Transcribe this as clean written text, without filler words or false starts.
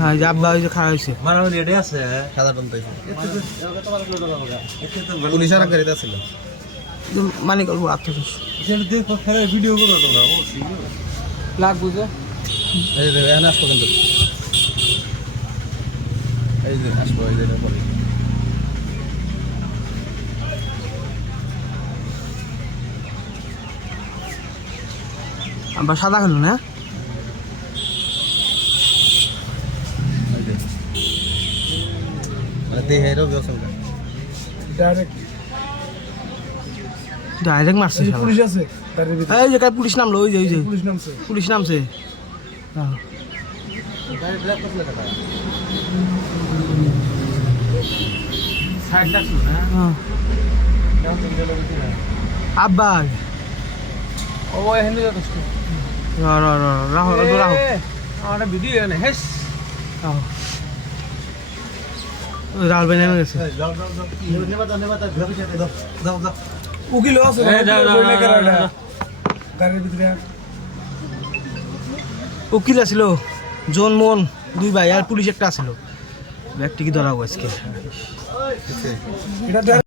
হ্যাঁ যে আব্বা ওই যে খাওয়া হয়েছে মারামারি এটাই আছে সাদা টনতাইছে পুলিশ আর গাড়িতে ছিল মানে করবো আত্মবিশ্বাস ভিডিও করো তোমরা লাগ বুঝে এই যে এখানে আসবো কিন্তু এই যে আসবো এই যে পরে আব্বা সাদা খেলো না দেহেরও ব্যবস্থা ডাইরেক্ট মারছে পুলিশ আছে গাড়ির ভিতরে এই যে কাল পুলিশ নামলো ওই যে পুলিশ নামছে পুলিশ নামছে আব্বা ও এখানে যাচ্ছে রাহো রাহো আমার ভিডিও এনে হেস রাহুল ভাই নেমে গেছে উকিল আছে গাড়ির ভিতরে উকিল আছিল জন মন দুই ভাই আর পুলিশ একটা আছিল ব্যক্তি কি ধরা আজকে এটা